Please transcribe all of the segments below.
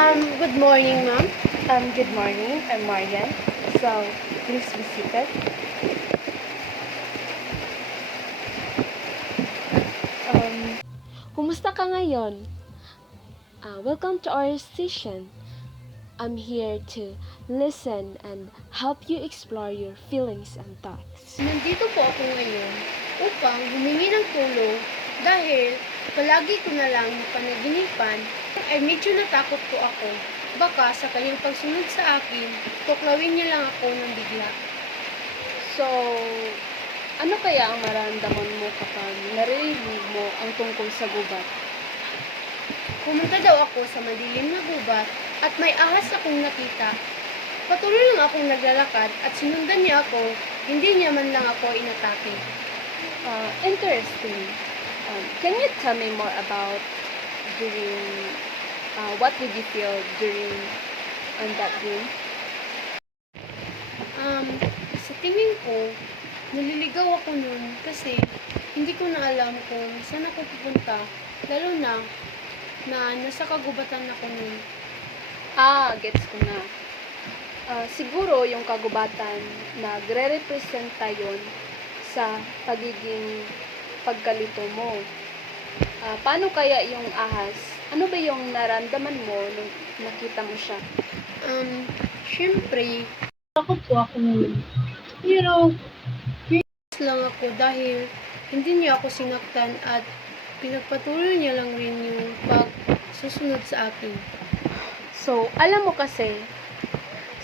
Good morning, ma'am. Good morning. I'm Marian. So, please be seated. Kumusta ka ngayon? Welcome to our session. I'm here to listen and help you explore your feelings and thoughts. Nandito po ako ngayon upang humingi ng tulong dahil palagi ko na lang panaginipan ay medyo natakot po ako. Baka sa kanyang pagsunod sa akin, tuklawin niya lang ako ng bigla. So, ano kaya ang mararamdaman mo kapag naririnig mo ang tungkol sa gubat? Pumunta daw ako sa madilim na gubat at may ahas akong nakita. Patuloy lang akong naglalakad at sinundan niya ako, hindi niya man lang ako inatake. Interesting. Can you tell me more about during what did you feel during on that dream? Sa tingin ko, naliligaw ako noon kasi hindi ko na alam kung saan ako pupunta, lalo na nasa kagubatan ako noon. Gets ko na. Siguro yung kagubatan nagre-representa yon sa pagiging pagkalito mo. Paano kaya yung ahas? Ano ba yung naramdaman mo nung nakita mo siya? Syempre, takot po ako noon. Pero, curious lang ako dahil hindi niya ako sinaktan at pinagpatuloy niya lang rin yung pagsusunod sa akin. So, alam mo kasi,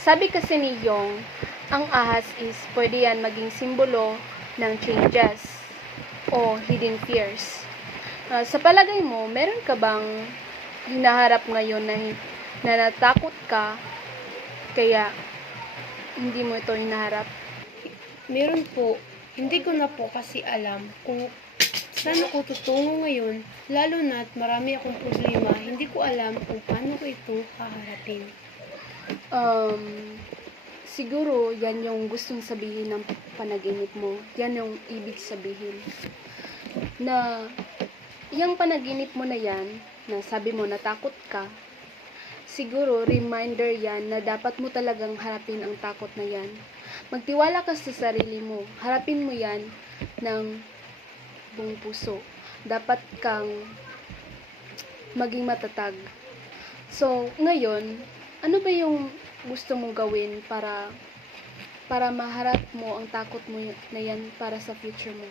sabi kasi ni Jung, ang ahas is pwede yan maging simbolo ng changes o hidden fears. Sa palagay mo, meron ka bang hinaharap ngayon na natakot ka kaya hindi mo ito hinaharap? Meron po, hindi ko na po kasi alam kung saan ako tutungo ngayon, lalo na't marami akong problema, hindi ko alam kung paano ko ito haharapin. Siguro yan yung gustong sabihin ng panaginip mo. Yan yung ibig sabihin. Na yung panaginip mo na yan, na sabi mo natakot ka, siguro reminder yan na dapat mo talagang harapin ang takot na yan. Magtiwala ka sa sarili mo. Harapin mo yan ng buong puso. Dapat kang maging matatag. So, ngayon, ano ba yung gusto mong gawin para maharap mo ang takot mo na yan para sa future mo?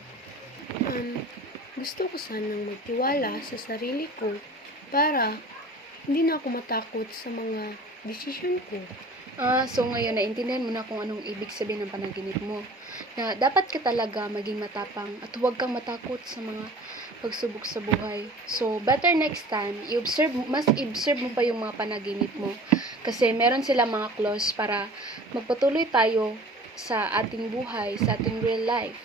Gusto ko sanang magtiwala sa sarili ko para hindi na ako matakot sa mga desisyon ko. So ngayon, naintindihan mo na kung anong ibig sabihin ng panaginip mo. Na dapat ka talaga maging matapang at huwag kang matakot sa mga pagsubok sa buhay. So, better next time, mas i-observe mo pa yung mga panaginip mo. Kasi meron silang mga clues para magpatuloy tayo sa ating buhay, sa ating real life.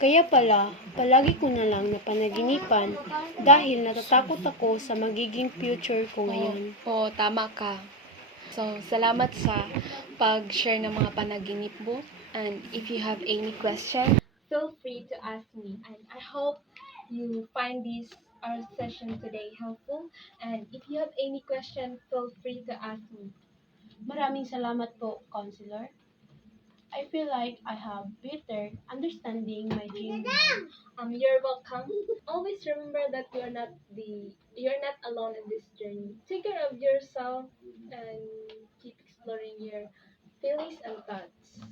Kaya pala, palagi ko na lang napanaginipan dahil natatakot ako sa magiging future ko ngayon. Oo, tama ka. So, salamat sa pag-share ng mga panaginip mo. And if you have any question, feel free to ask me. And I hope you find our session today helpful. And if you have any question, feel free to ask me. Maraming salamat po, Counselor. I feel like I have better understanding my dream now. You're welcome. Always remember that you're not alone in this journey. Take care of yourself and keep exploring your feelings and thoughts.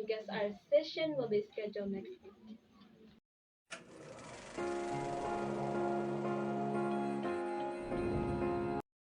Because our session will be scheduled next week.